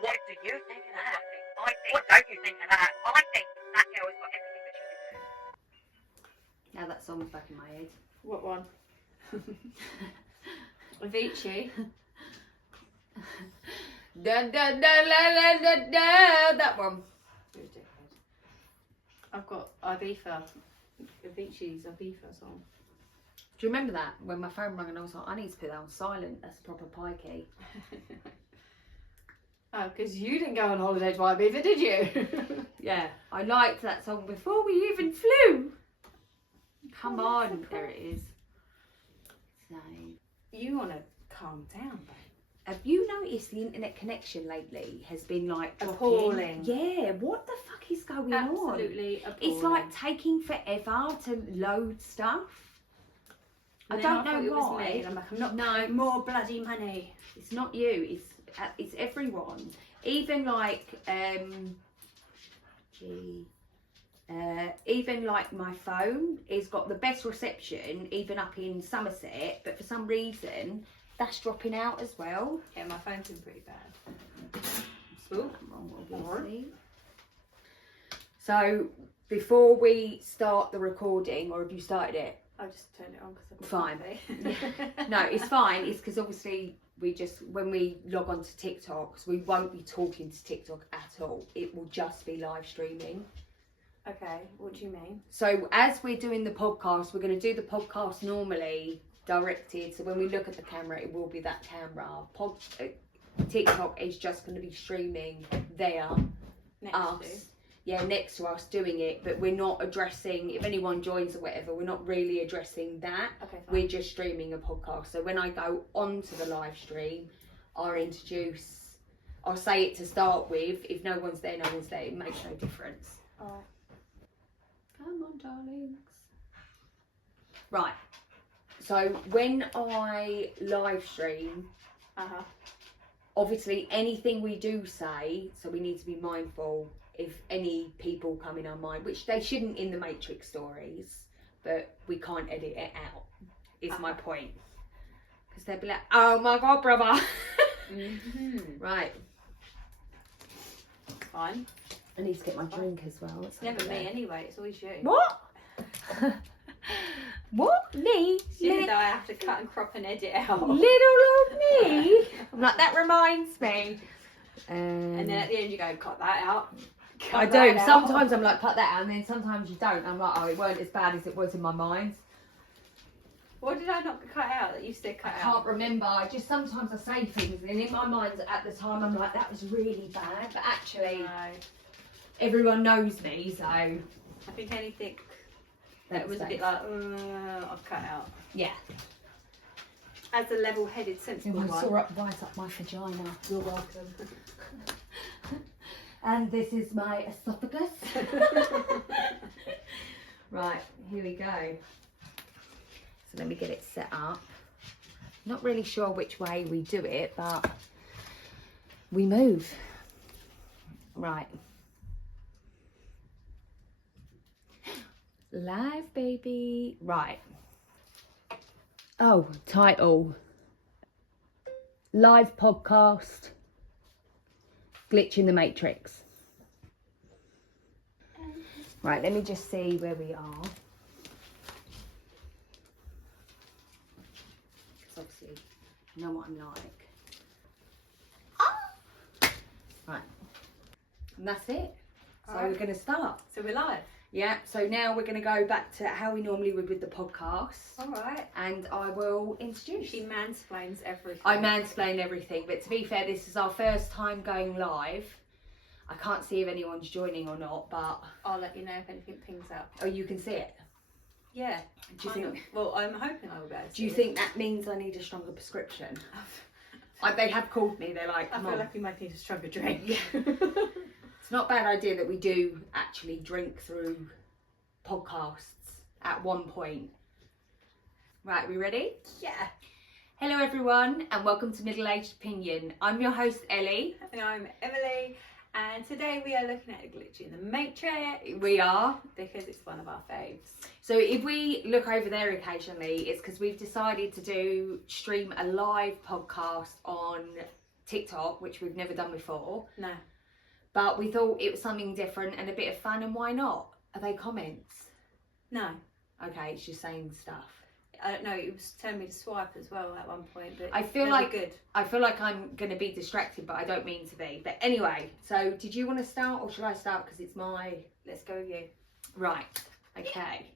What do you think of that? What don't you think of that? I think that girl has got everything that she deserves. Now that song's back in my head. What one? Avicii. Da, da, da, la, la, da, da, that one. You're a dickhead. I've got Ibiza. Avicii's Ibiza song. Do you remember that? When my phone rang and I was like, I need to put that on silent. That's proper pikey. Oh, because you didn't go on holiday to Ibiza, did you? Yeah, I liked that song before we even flew. Come on, there it is. So, You want to calm down, babe. have you noticed the internet connection lately has been like dropping? Appalling. Yeah, what the fuck is going on? Absolutely appalling. It's like taking forever to load stuff. I don't know it was why. me. I'm like, I'm not No. paying more bloody money. It's not you. It's everyone. Even like even like my phone has got the best reception, even up in Somerset. But for some reason, that's dropping out as well. Yeah, my phone's been pretty bad. Ooh, wrong, obviously. So before we start the recording, or have you started it? I'll just turn it on because I've Fine. coffee. No, it's fine. It's because obviously we just, when we log on to TikTok, we won't be talking to TikTok at all. It will just be live streaming. Okay, what do you mean? So as we're doing the podcast, we're going to do the podcast normally directed. So when we look at the camera, it will be that camera. TikTok is just going to be streaming there. Next to us doing it, but we're not addressing, if anyone joins or whatever, we're not really addressing that. Okay, fine. We're just streaming a podcast. So when I go onto the live stream, I'll say it to start with. If no one's there, no one's there. It makes no difference. Alright. Come on, darlings. Right. So when I live stream, obviously anything we do say, so we need to be mindful if any people come in our mind, which they shouldn't in the Matrix stories, but we can't edit it out, is my point. Because they'll be like, oh my God, brother. Right. Fine. I need to get my drink as well. It's never me anyway, it's always you. What? What? Me? It's you that I have to cut and crop and edit out. Little old me? I'm like, that reminds me. And then at the end you go, cut that out. I do. Sometimes I'm like, cut that out, and then sometimes you don't. I'm like, oh, it weren't as bad as it was in my mind. What did I not cut out that you said cut out? I can't remember. I just sometimes I say things, and in my mind at the time I'm like, that was really bad. But actually, everyone knows me, so I think anything that was a bit like, I've cut out. Yeah. As a level-headed, sensible one. I saw it right up my vagina. You're welcome. And this is my esophagus. Right, here we go. So let me get it set up. Not really sure which way we do it, but we move. Right. Live, baby. Right. Oh, title. Live podcast. Glitch in the Matrix. Right, let me just see where we are. Because obviously, you know what I'm like. Ah! Right. And that's it. So we're going to start. So we're live. Yeah, so now we're going to go back to how we normally would with the podcast. Alright. And I will introduce. She mansplains everything. I mansplain everything, but to be fair, this is our first time going live. I can't see if anyone's joining or not, but I'll let you know if anything pings up. Oh, you can see it? Yeah. Do you think? Well, I'm hoping I will be able to Do you think that means I need a stronger prescription? They have called me. They're like, I feel like we might need a stronger drink. It's not a bad idea that we do actually drink through podcasts at one point. Right, we ready? Yeah. Hello everyone and welcome to Middle Aged Opinion. I'm your host Ellie. And I'm Emily. And today we are looking at a glitch in the Matrix. We are. Because it's one of our faves. So if we look over there occasionally, it's because we've decided to stream a live podcast on TikTok, which we've never done before. No. But we thought it was something different and a bit of fun, and why not? Are they comments? No. Okay, it's just saying stuff. I don't know. It was telling me to swipe as well at one point, but I feel they'll like be good. I feel like I'm going to be distracted, but I don't mean to be. But anyway, so did you want to start, or should I start? Because it's my... Let's go with you. Right. Okay.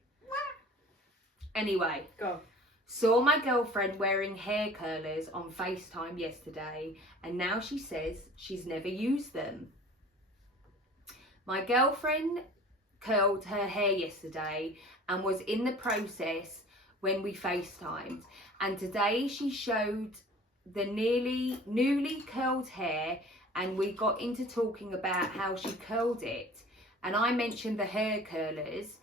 Anyway. Go. Saw my girlfriend wearing hair curlers on FaceTime yesterday, and now she says she's never used them. My girlfriend curled her hair yesterday and was in the process when we FaceTimed, and today she showed the newly curled hair, and we got into talking about how she curled it, and I mentioned the hair curlers,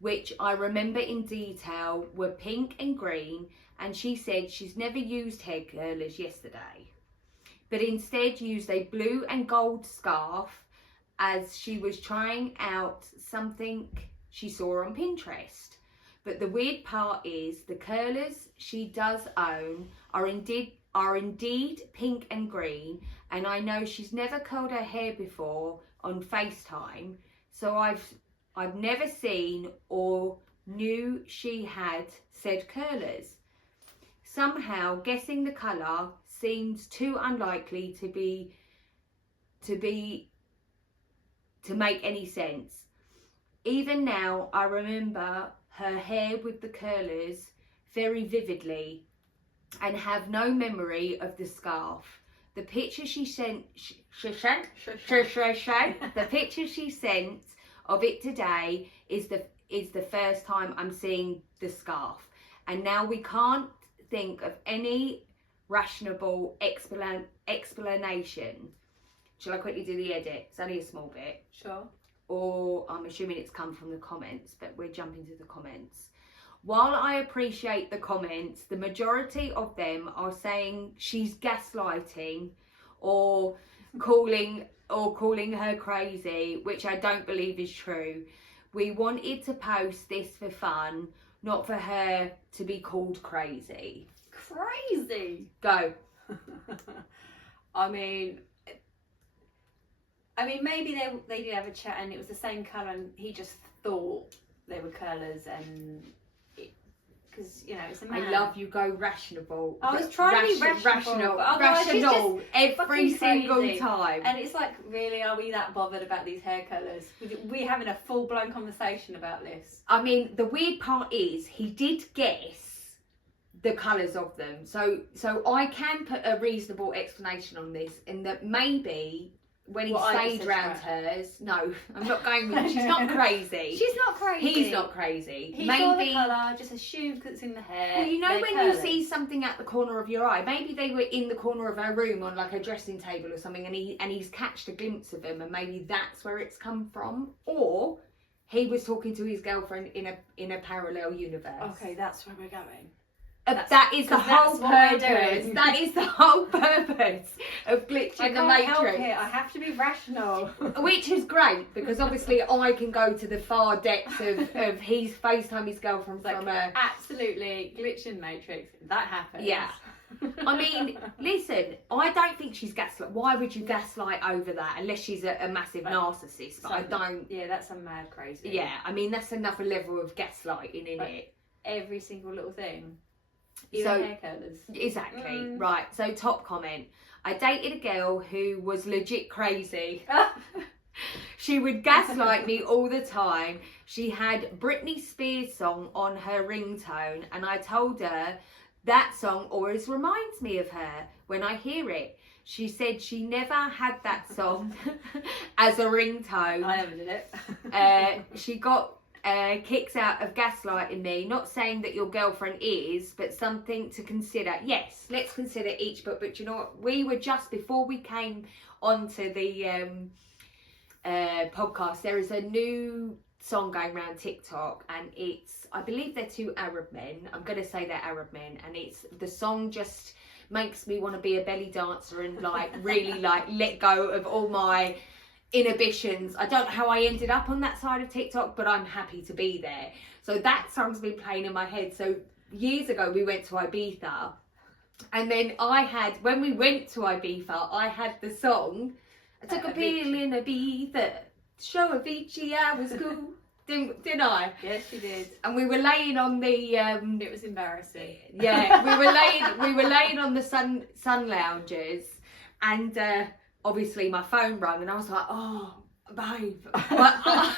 which I remember in detail were pink and green, and she said she's never used hair curlers yesterday, but instead used a blue and gold scarf as she was trying out something she saw on Pinterest. But the weird part is the curlers she does own are indeed pink and green, and I know she's never curled her hair before on FaceTime, so I've never seen or knew she had said curlers. Somehow guessing the colour seems too unlikely to make any sense. Even now I remember her hair with the curlers very vividly and have no memory of the scarf. The picture she sent the picture she sent of it today is the first time I'm seeing the scarf, and now we can't think of any rational explanation. Shall I quickly do the edit? It's only a small bit. Sure. Or I'm assuming it's come from the comments, but we're jumping to the comments. While I appreciate the comments, the majority of them are saying she's gaslighting or calling her crazy, which I don't believe is true. We wanted to post this for fun, not for her to be called crazy. Crazy. Go. I mean, maybe they did have a chat and it was the same colour, and he just thought they were colours, and because it's a man. I love you go rational. I was trying to be rational, but otherwise she's rational every fucking single crazy. time. And it's like, really, are we that bothered about these hair colours? We're having a full-blown conversation about this. I mean, the weird part is he did guess the colours of them, so I can put a reasonable explanation on this, in that maybe when he stayed round hers, no, I'm not going with, she's not crazy. She's not crazy. He's not crazy. He maybe saw the colour, just assumed because it's in the hair. Well, you know when curly. you see something at the corner of your eye, maybe they were in the corner of her room on like a dressing table or something, and he's catched a glimpse of them, and maybe that's where it's come from, or he was talking to his girlfriend in a parallel universe. Okay, that's where we're going. That is the whole purpose. Doing. That is the whole purpose of glitching the Matrix. Help it. I have to be rational. Which is great, because obviously I can go to the far depths of he's FaceTime his girlfriend like, from a... Absolutely, glitching Matrix. That happens. Yeah. I mean, listen, I don't think she's gaslight. Why would you gaslight over that unless she's a massive narcissist? But I don't... Yeah, that's a mad crazy. Yeah, I mean, that's another level of gaslighting, isn't it? Every single little thing. Even So, hair colours. Exactly. Right. So top comment. I dated a girl who was legit crazy. She would gaslight me all the time. She had Britney Spears song on her ringtone, and I told her that song always reminds me of her when I hear it. She said she never had that song as a ringtone. I never did it. She got kicks out of gaslighting me, not saying that your girlfriend is, but something to consider. Yes, let's consider each, but you know what, we were just, before we came onto the podcast, there is a new song going around TikTok, and it's, I believe they're two Arab men, I'm going to say they're Arab men, and it's, the song just makes me want to be a belly dancer and like really like let go of all my inhibitions. I don't know how I ended up on that side of TikTok, but I'm happy to be there. So that song's been playing in my head. So years ago we went to Ibiza, And then when we went to Ibiza, I had the song, I took a pill in Ibiza, show Avicii I was cool. Didn't I? Yes, you did. And we were laying on the It was embarrassing. Yeah, we were laying on the sun lounges, and obviously my phone rang, and I was like, oh, babe. I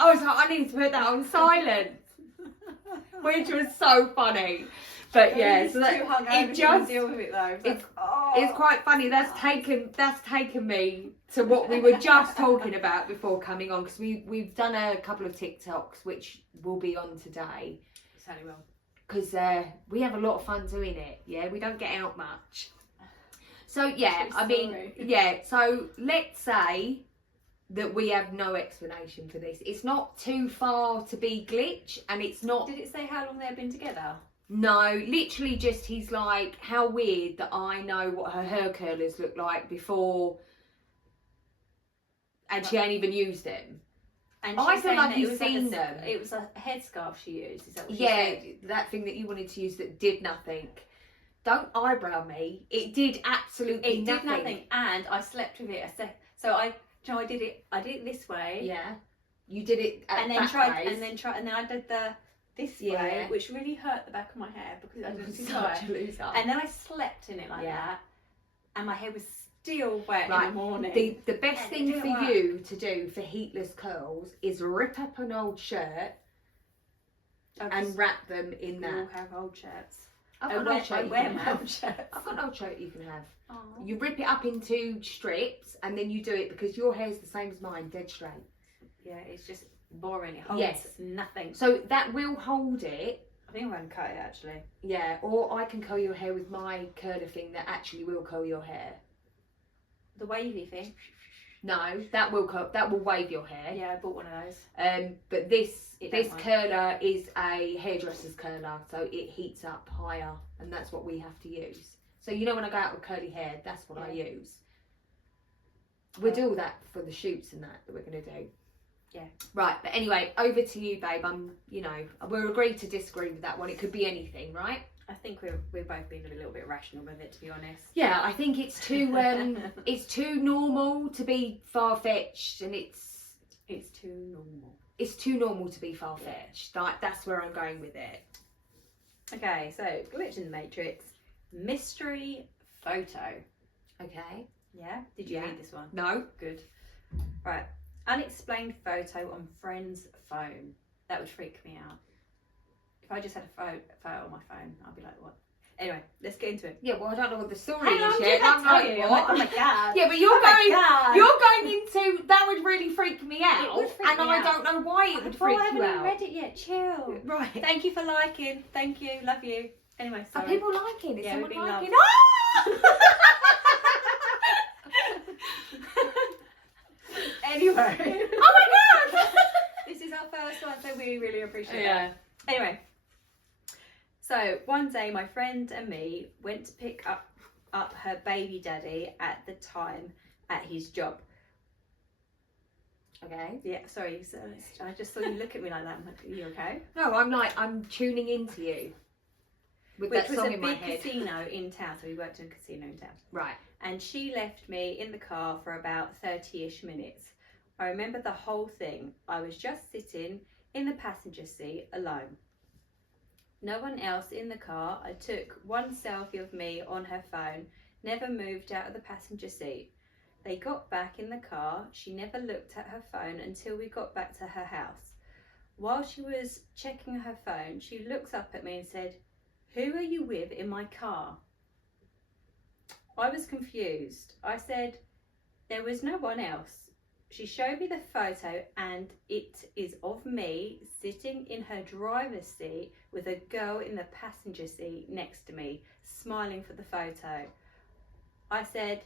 was like, I need to put that on silent, which was so funny. But yeah, so it just deal with it though. It's quite funny. That's taken me to what we were just talking about before coming on, because we've done a couple of TikToks which will be on today. Certainly will. Because we have a lot of fun doing it. Yeah, we don't get out much. So yeah, I mean, yeah. So let's say that we have no explanation for this. It's not too far to be glitch, and it's not. Did it say how long they've been together? No, literally just he's like, how weird that I know what her hair curlers look like before, and she ain't even used them. And I feel like he's seen them. It was a headscarf she used. Is that what she Yeah, said? that thing that you wanted to use that did nothing. Don't eyebrow me. It did absolutely nothing. It did nothing, and I slept with it So I did it this way. Yeah, you did it and then I did this way, which really hurt the back of my hair because I didn't see. And then I slept in it like that, and my hair was still wet in the morning. The best thing for you to do for heatless curls is rip up an old shirt and wrap them in that. We all have old shirts. I've got an old shirt. I've got an old shirt you can have. Aww. You rip it up into strips, and then you do it because your hair's the same as mine, dead straight. Yeah, it's just boring. It holds nothing. So that will hold it. I think I'm going to cut it actually. Yeah, or I can curl your hair with my curler thing that actually will curl your hair. The wavy thing. No, that will wave your hair. Yeah, I bought one of those. But this curler is a hairdresser's curler, so it heats up higher, and that's what we have to use. So you know when I go out with curly hair, that's what I use. We'll do all that for the shoots and that we're going to do. Yeah. Right, but anyway, over to you, babe. We'll agree to disagree with that one. It could be anything, right? I think we're both being a little bit rational with it, to be honest. Yeah, I think it's too it's too normal to be far-fetched, and it's too normal. It's too normal to be far-fetched. Like, that's where I'm going with it. Okay, so glitch in the matrix, mystery photo. Okay. Yeah. Did you read this one? No. Good. Right. Unexplained photo on friend's phone. That would freak me out. If I just had a photo on my phone, I'd be like, what? Anyway, let's get into it. Yeah, well, I don't know what the story Hang is on, yet. I'm like, what? Oh my god. Yeah, but you're going into that would really freak me out. It would freak me I out. don't know why it would freak you out. I haven't even read it yet. Chill. Right. Thank you for liking. Thank you. Love you. Anyway, sorry. Are people liking? Is someone we've been liking? Anyway. Oh my god! This is our first one, so we really appreciate it. Anyway, so one day my friend and me went to pick up her baby daddy at the time at his job. Okay. Yeah, sorry. So I just saw you look at me like that. I'm like, are you okay? No, I'm tuning into you. With Which that was song a in my big head. casino in town, so we worked in a casino in town. Right. And she left me in the car for about 30-ish minutes. I remember the whole thing. I was just sitting in the passenger seat alone. No one else in the car. I took one selfie of me on her phone, never moved out of the passenger seat. They got back in the car. She never looked at her phone until we got back to her house. While she was checking her phone, she looks up at me and said, "Who are you with in my car?" I was confused. I said, "There was no one else." She showed me the photo, and it is of me sitting in her driver's seat with a girl in the passenger seat next to me, smiling for the photo. I said,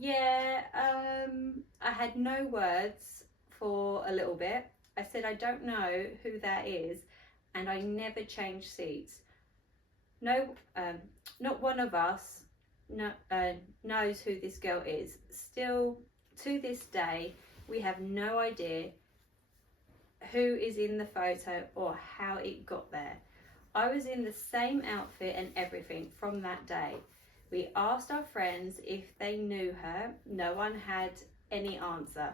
yeah, I had no words for a little bit. I said, I don't know who that is, and I never change seats. No, not one of us knows who this girl is. Still, to this day, we have no idea who is in the photo or how it got there. I was in the same outfit and everything from that day. We asked our friends if they knew her. No one had any answer.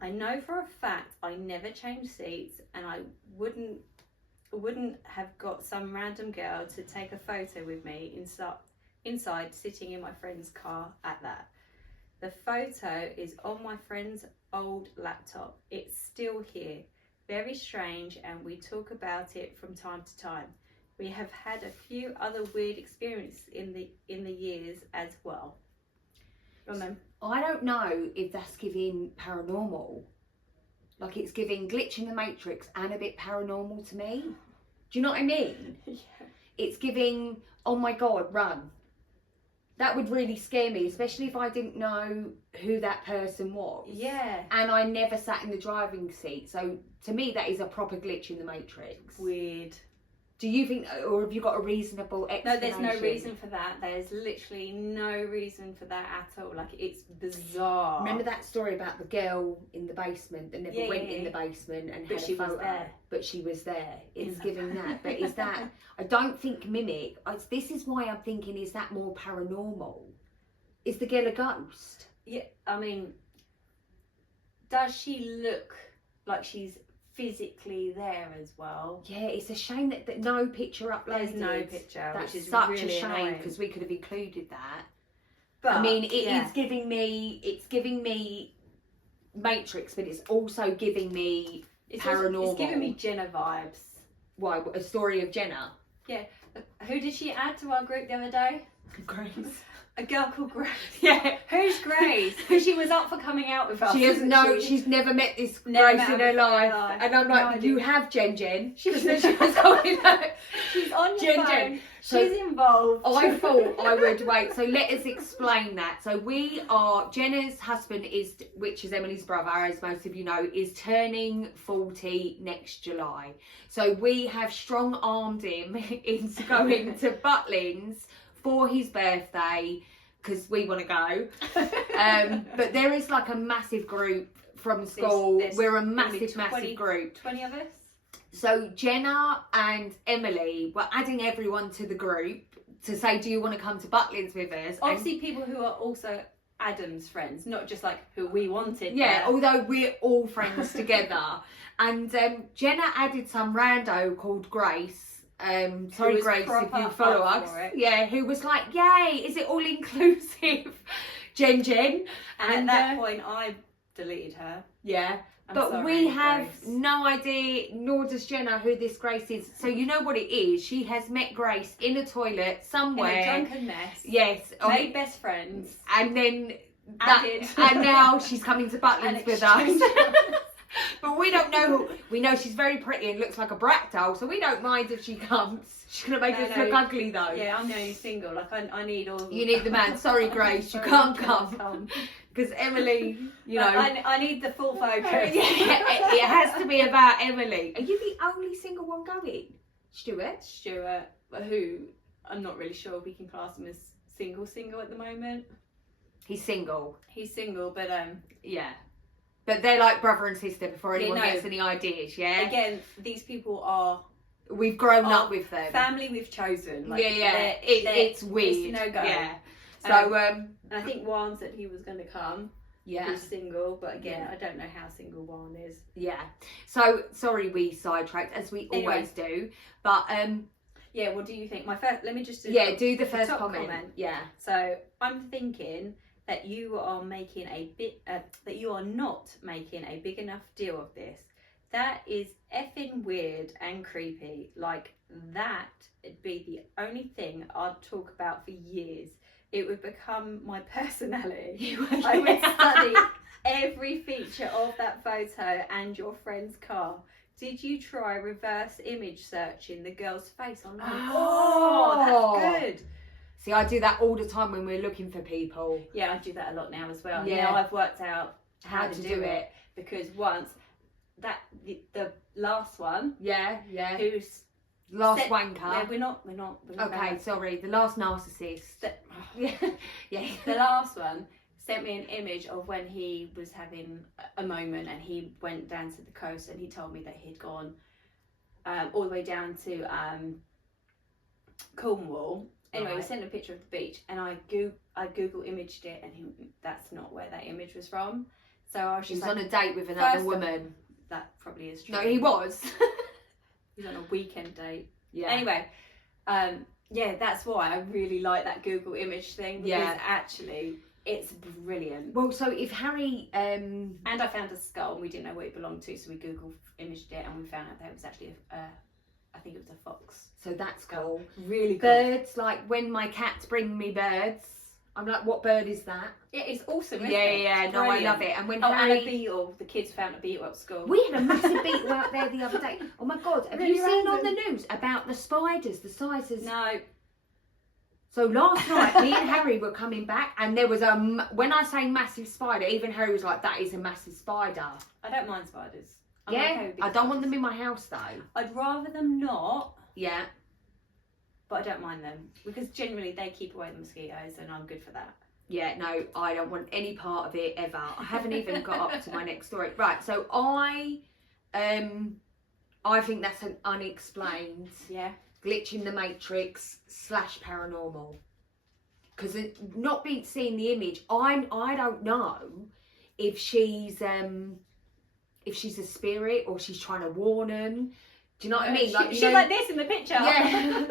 I know for a fact I never changed seats, and I wouldn't have got some random girl to take a photo with me inside sitting in my friend's car at that. The photo is on my friend's old laptop. It's still here. Very strange, and we talk about it from time to time. We have had a few other weird experiences in the years as well. I don't know if that's giving paranormal. Like, it's giving glitch in the matrix and a bit paranormal to me. Do you know what I mean? Yeah. It's giving, oh my God, run. That would really scare me, especially if I didn't know who that person was. Yeah. And I never sat in the driving seat. So to me, that is a proper glitch in the matrix. Weird. Do you think, or have you got a reasonable No, explanation? there's no reason for that. There's literally no reason for that at all. Like, it's bizarre. Remember that story about the girl in the basement that never went in the basement and But had she a photo? was there. But she was there. It's Yeah. giving that. But is that, I don't think mimic. This is why I'm thinking, is that more paranormal? Is the girl a ghost? Yeah, I mean, does she look like she's physically there as well? Yeah, it's a shame that no picture uploaded. There's no picture, That's which is such really a shame, annoying. because we could have included that. But I mean, it yeah. is giving me Matrix, but it's also giving me paranormal. It's giving me Jenna vibes. Why? A story of Jenna? Yeah. Who did she add to our group the other day? Grace. A girl called Grace. Yeah. Who's Grace? Because she was up for coming out with us. She has isn't she? she's never met this Never Grace met in her her before in life. her life. And I'm No like, idea. you have Jen. She Because then she was calling her. She's on your Jen. phone. So She's involved. I thought I would wait. So let us explain that. So Jenna's husband which is Emily's brother, as most of you know, is turning 40 next July. So we have strong-armed him into going to Butlins for his birthday, because we want to go. But there is like a massive group from school. We're a massive group. 20 of us? So Jenna and Emily were adding everyone to the group to say, do you want to come to Butlins with us? Obviously people who are also Adam's friends, not just like who we wanted. Yeah, there. although we're all friends together. And Jenna added some rando called Grace. Sorry, was Grace, if proper you follow up us. for it. Yeah, who was like, yay, is it all inclusive? Jen. And at that uh, point I deleted her. Yeah. I'm But sorry, we have Grace. no idea, nor does Jenna, who this Grace is. So you know what it is. She has met Grace in a toilet somewhere. In a drunken mess. Yes. Made best friends. And then Added. and now she's coming to Butlins And with us. exchanged. But we don't know. We know she's very pretty and looks like a brat doll, so we don't mind if she comes. She's gonna make us look ugly though. Yeah, I'm the only single. Like I need all. You need the man. Sorry, Grace, you can't come. Because Emily, you know. I need the full focus. Yeah, it has to be about Emily. Are you the only single one going? Stuart, who I'm not really sure we can class him as single at the moment. he's single. He's single, but Yeah. But they're like brother and sister before anyone Yeah, no. gets any ideas, yeah? again, these people are We've grown up with them. family we've chosen. Like, Yeah. It's weird. It's no go. Yeah. So, And I think Juan said he was going to come. yeah. He's single, but again, Yeah. I don't know how single Juan is. Yeah. So, sorry we sidetracked, as we Anyway. always do. But, Yeah, what do you think? Do the first top comment. Yeah. So I'm thinking that you are making that you are not making a big enough deal of this. That is effing weird and creepy. Like, that'd be the only thing I'd talk about for years. It would become my personality. I would study every feature of that photo and your friend's car. Did you try reverse image searching the girl's face online? Oh. That's good. See, I do that all the time when we're looking for people. Yeah, I do that a lot now as well. Yeah. Now I've worked out how to do do it. it, because once the last one, Yeah. who's Last said- wanker. Yeah, we're not Okay, sorry. The last narcissist. Yeah. Yeah. The last one sent me an image of when he was having a moment, and he went down to the coast, and he told me that he'd gone all the way down to Cornwall. Anyway, he Right. sent a picture of the beach, and I Google imaged it, and that's not where that image was from. So I was He just was like, on a date with another first woman. that probably is true. No, he was. He was on a weekend date. Yeah. Anyway, yeah, that's why I really like that Google image thing, because actually it's brilliant. Well, so if Harry And I found a skull, and we didn't know what it belonged to, so we Google imaged it, and we found out that it was actually I think it was a fox. so that's cool. Really cool. Birds, like when my cats bring me birds, I'm like, what bird is that? Yeah, it's awesome, isn't Yeah, it? yeah, It's no, I brilliant. love it. And when Oh, and a Harry, beetle. The kids found a beetle at school. we had a massive beetle out there the other day. Oh my god, have Really you seen on random. the news about the spiders, the sizes? No. So last night, me and Harry were coming back, and there was when I say massive spider, even Harry was like, that is a massive spider. I don't mind spiders. I'm Yeah, okay with big I don't want spiders. them in my house though. I'd rather them not, Yeah. but I don't mind them, because generally they keep away the mosquitoes, and I'm good for that. Yeah, no, I don't want any part of it ever. I haven't even got up to my next story. Right, so I think that's an unexplained Yeah. glitch in the matrix / paranormal. Because not being seeing the image, I don't know if she's a spirit or she's trying to warn them. Do you know what I mean? She's like this in the picture. Yeah.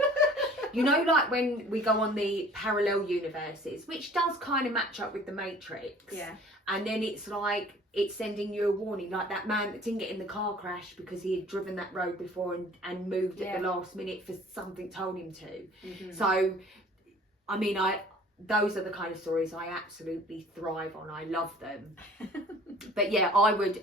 You know, like when we go on the parallel universes, which does kind of match up with the Matrix. Yeah. And then it's like, it's sending you a warning, like that man that didn't get in the car crash because he had driven that road before and moved at the last minute for something told him to. Mm-hmm. So, I mean, those are the kind of stories I absolutely thrive on. I love them. But yeah, I would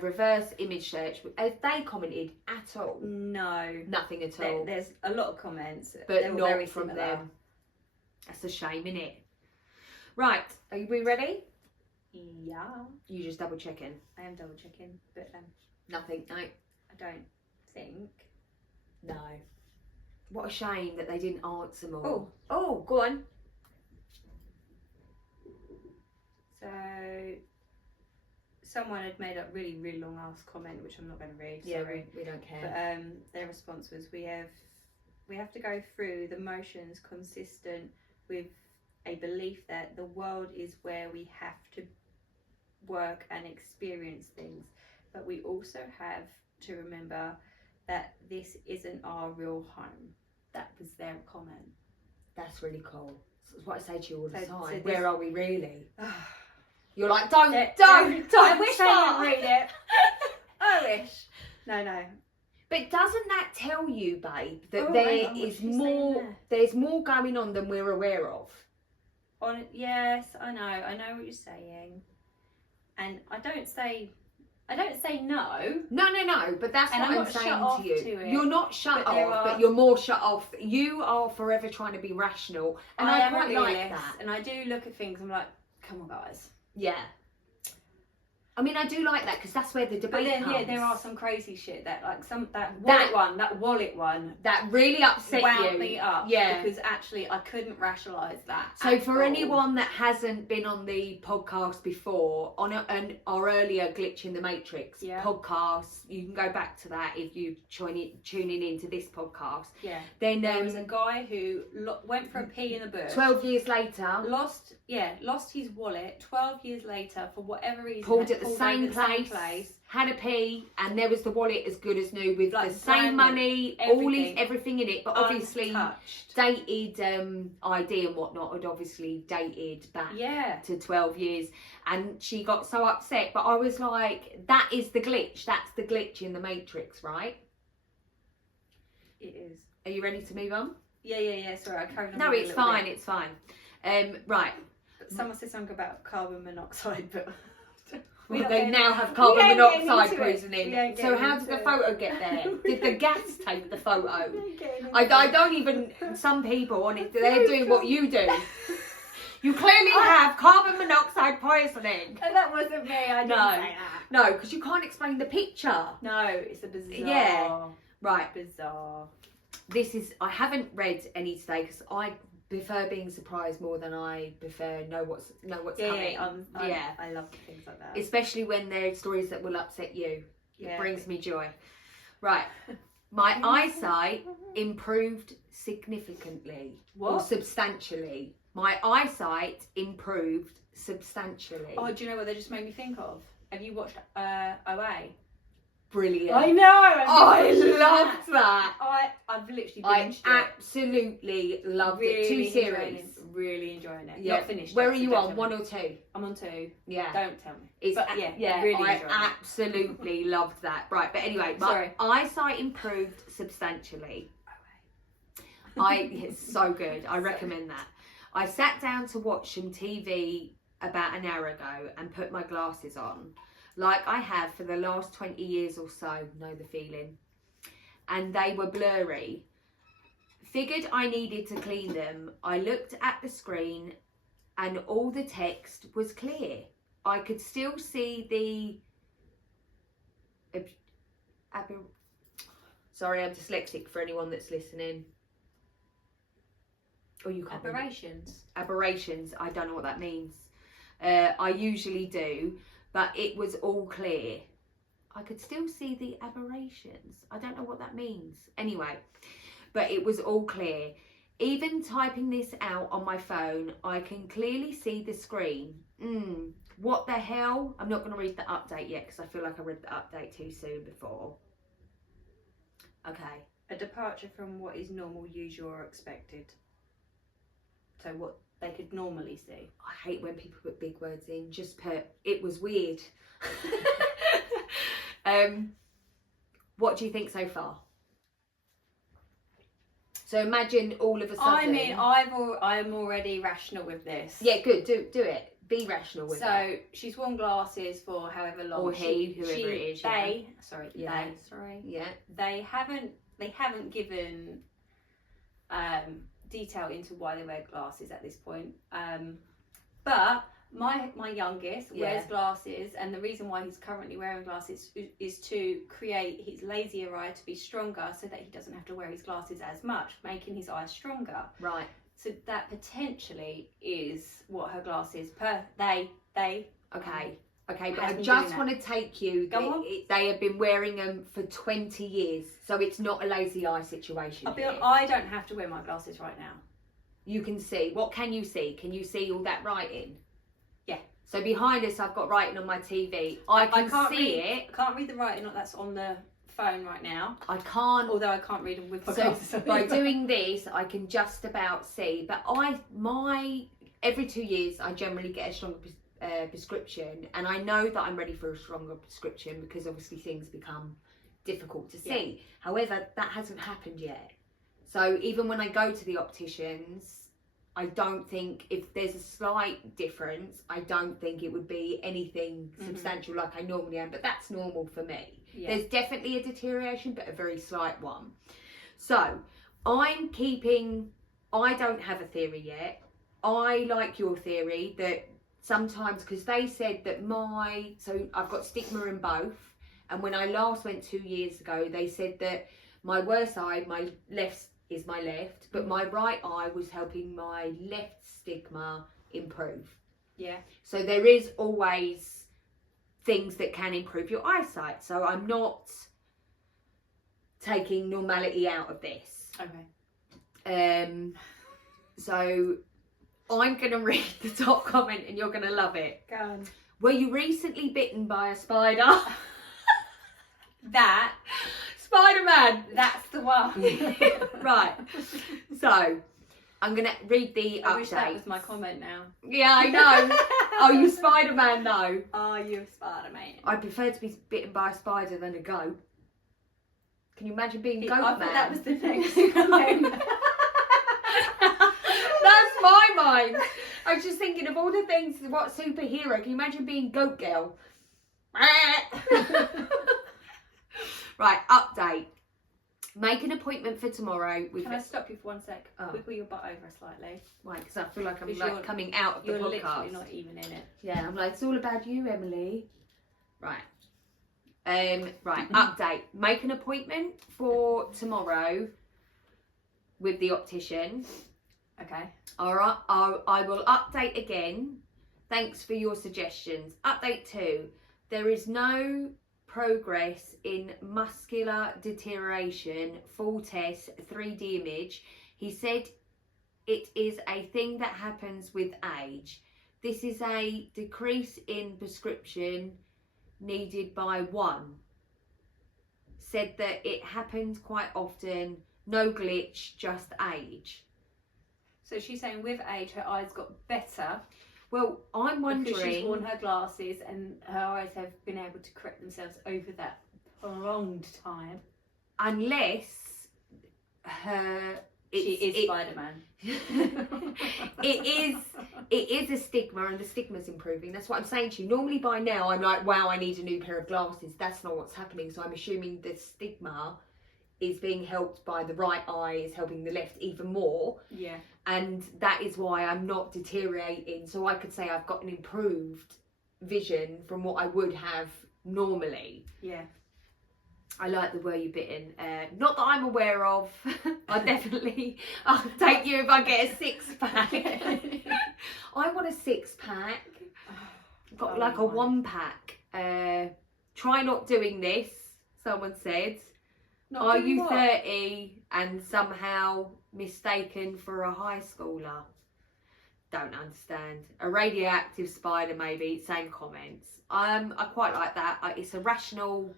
reverse image search. Have they commented at all? No. Nothing at all. There's a lot of comments, But they were not very from similar. them. That's a shame, innit? Right, are we ready? Yeah. You just double checking. I am double checking, but Nothing, no. I don't think. No. What a shame that they didn't answer more. Oh. Oh, go on. So someone had made a really, really long ass comment, which I'm not going to read. Yeah, Sorry. we don't care. But their response was, we have to go through the motions consistent with a belief that the world is where we have to work and experience things, but we also have to remember that this isn't our real home. That was their comment. That's really cool. That's what I say to you all the So time. this- Where are we really? You're like, don't I wish start. I didn't read it. I wish. No. But doesn't that tell you, babe, that Oh, there hang on, is what's she saying more? there? There's more going on than we're aware of. Yes, I know what you're saying, and I don't say no. No, but that's And what I'm I'm not saying shut off to you. to it, You're not shut but there off, but are- you're more shut off. You are forever trying to be rational, and I am quite a like realist, that. and I do look at things. I'm like, come on, guys. Yeah. I mean, I do like that because that's where the But debate then, comes. yeah, there are some crazy shit that that wallet one that really upset wound you. me up. Yeah. Because actually, I couldn't rationalise that. So at for all. anyone that hasn't been on the podcast before, on our earlier Glitch in the Matrix podcast, you can go back to that if you're tuning into this podcast. Yeah. Then There was a guy who went for a pee in the bush. 12 years later, Lost his wallet 12 years later for whatever reason. pulled at the over same place, had a pee, and there was the wallet as good as new with Like the same brand money, new, everything in it, but obviously untouched. dated ID and whatnot had obviously dated back to 12 years, and she got so upset. But I was like, that is the glitch. That's the glitch in the Matrix, right? It is. Are you ready to move on? Yeah. Sorry, I carried on. No, with it it's a little fine. bit. It's fine. Right. Someone said something about carbon monoxide, but Well, they now have carbon ain't getting monoxide into it. poisoning. We ain't So getting how did into the it. photo get there? Did the gas take the photo? We ain't getting into I it. don't even. Some people on it, they're doing what you do. You clearly have carbon monoxide poisoning. And that wasn't me. I didn't No. say that. No, because you can't explain the picture. No, it's a bizarre. Yeah. Right. Bizarre. This is. I haven't read any today because I prefer being surprised more than I prefer know what's coming. Yeah, I love things like that. Especially when they're stories that will upset you. It brings me joy. Right. My eyesight improved significantly. Or What? substantially. My eyesight improved substantially. Oh, do you know what they just made me think of? Have you watched OA? Brilliant. I know. I loved that. I've literally I binged it. absolutely loved it. 2 series. Really enjoying it. Yeah. Not finished. Where yet, are so you don't on? tell me. 1 or 2? I'm on 2. Yeah. Don't tell me. It's But yeah, really I enjoying it. absolutely loved that. Right, but anyway, my Sorry. eyesight improved substantially. It's so good. I recommend that. I sat down to watch some TV about an hour ago and put my glasses on, like I have for the last 20 years or so. Know the feeling. And they were blurry. Figured I needed to clean them. I looked at the screen and all the text was clear. I could still see the... Sorry, I'm dyslexic for anyone that's listening. Oh, you can't. Aberrations. Aberrations. I don't know what that means. I usually do, but it was all clear. I could still see the aberrations. I don't know what that means. Anyway, but it was all clear. Even typing this out on my phone, I can clearly see the screen. What the hell? I'm not going to read the update yet because I feel like I read the update too soon before. Okay. A departure from what is normal, usual, or expected. So what they could normally see. I hate when people put big words in. Just put, it was weird. What do you think so far? So imagine all of a sudden. I mean, I'm already rational with this. Yeah, good. Do it. Be rational with it. So she's worn glasses for however long. Or he, whoever it is. They haven't given detail into why they wear glasses at this point. But my youngest wears glasses, and the reason why he's currently wearing glasses is to create his lazier eye to be stronger, so that he doesn't have to wear his glasses as much, making his eyes stronger. Right. So that potentially is what her glasses they. Okay, but I been just doing want to take you. Go on. They have been wearing them for 20 years, so it's not a lazy eye situation. I don't have to wear my glasses right now. You can see. What can you see? Can you see all that writing? Yeah. So behind us, I've got writing on my TV. I can't see it. I can't read the writing that's on the phone right now. I can't. Although I can't read them with my So glasses. by doing this, I can just about see. But every 2 years, I generally get a stronger prescription, and I know that I'm ready for a stronger prescription because obviously things become difficult to see. Yeah. However, that hasn't happened yet. So even when I go to the opticians, I don't think, if there's a slight difference, I don't think it would be anything substantial like I normally am, but that's normal for me. Yeah. There's definitely a deterioration, but a very slight one. So I don't have a theory yet. I like your theory that sometimes, because they said that so I've got stigma in both, and when I last went 2 years ago, they said that my worst eye, my left is my left, but my right eye was helping my left stigma improve. Yeah. So there is always things that can improve your eyesight. So I'm not taking normality out of this. Okay. So I'm going to read the top comment and you're going to love it. Go on. Were you recently bitten by a spider? That Spider-Man. That's the one. Right. So I'm going to read the I update. wish that was my comment now. Yeah, I know. Oh, you Spider-Man though. Oh, you Spider-Man. I prefer to be bitten by a spider than a goat. Can you imagine being goat I man? thought that was the next comment. That's my mind. I was just thinking of all the things, what superhero? Can you imagine being goat girl? Right, update. Make an appointment for tomorrow. Can I stop you for 1 sec? Oh. Wiggle your butt over slightly. Why? Because I feel like I'm Because like you're- coming out of the You're podcast. literally not even in it. Yeah, I'm like, it's all about you, Emily. Right. Right, update. Make an appointment for tomorrow with the optician. Okay. All right, I will update again. Thanks for your suggestions. Update 2. There is no progress in muscular deterioration, full test, 3D image. He said it is a thing that happens with age. This is a decrease in prescription needed by 1. Said that it happens quite often, no glitch, just age. So she's saying with age her eyes got better. Well, I'm wondering... Because she's worn her glasses and her eyes have been able to correct themselves over that prolonged time. Unless her... She is Spider-Man. it is a stigma, and the stigma's improving. That's what I'm saying to you. Normally by now I'm like, wow, I need a new pair of glasses. That's not what's happening. So I'm assuming the stigma is being helped by the right eye, is helping the left even more. Yeah. And that is why I'm not deteriorating. So I could say I've got an improved vision from what I would have normally. Yeah. I like the were you bitten. Not that I'm aware of. I'll take you if I get a 6-pack. I want a 6-pack. Got like a 1-pack. Try not doing this, someone said. Are you 30 and somehow mistaken for a high schooler? Don't understand. A radioactive spider maybe, same comments. I quite like that. It's a rational...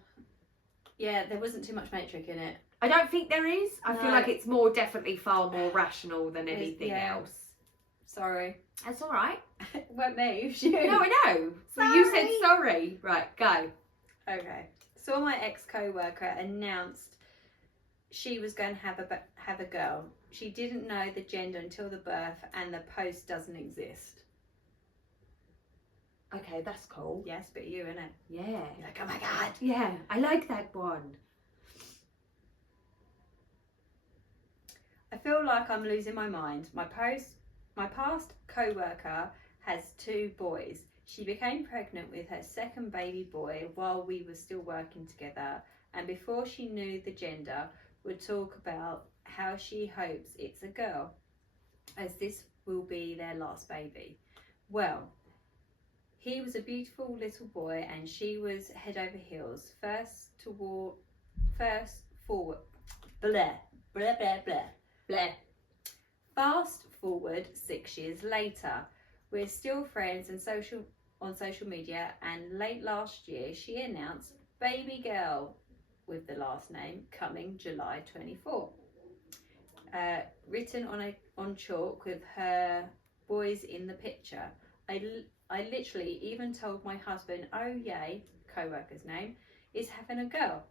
Yeah, there wasn't too much Matrix in it. I don't think there is. I feel like it's definitely far more rational than anything else. Sorry. That's all right. It weren't me, it was you. No, I know. Well, you said sorry. Right, go. Okay. So my ex-co-worker announced she was going to have a girl. She didn't know the gender until the birth, and the post doesn't exist. Okay, that's cool. Yes, but you, innit? Yeah. You're like, oh my God. Yeah, I like that one. I feel like I'm losing my mind. My past co-worker has 2 boys. She became pregnant with her second baby boy while we were still working together, and before she knew the gender, would talk about how she hopes it's a girl, as this will be their last baby. Well, he was a beautiful little boy and she was head over heels. Fast forward, blah, blah, blah, blah, blah. Fast forward 6 years later, we're still friends and on social media, and late last year she announced baby girl with the last name coming July 24. Written on chalk with her boys in the picture. I literally even told my husband, oh yay, co-worker's name, is having a girl.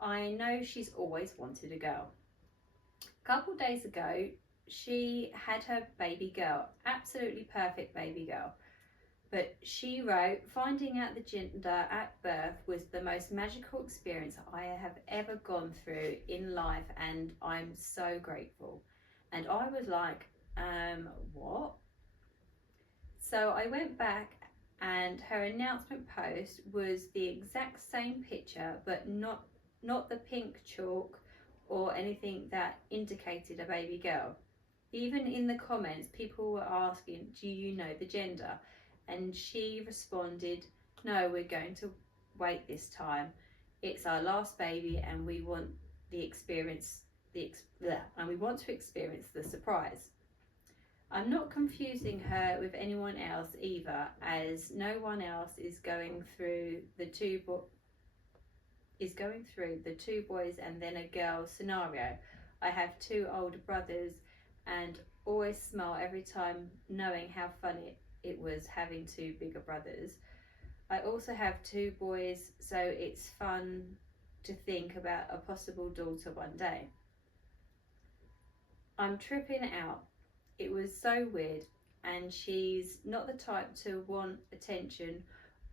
I know she's always wanted a girl. A couple days ago, she had her baby girl, absolutely perfect baby girl. But she wrote, finding out the gender at birth was the most magical experience I have ever gone through in life, and I'm so grateful. And I was like, what? So I went back, and her announcement post was the exact same picture, but not the pink chalk or anything that indicated a baby girl. Even in the comments, people were asking, do you know the gender? And she responded, no, we're going to wait this time. It's our last baby, and we want to experience the surprise. I'm not confusing her with anyone else either, as no one else is going through the two boys and then a girl scenario. I have 2 older brothers and always smile every time knowing how funny it was having 2 bigger brothers. I also have 2 boys, so it's fun to think about a possible daughter one day. I'm tripping out. It was so weird, and she's not the type to want attention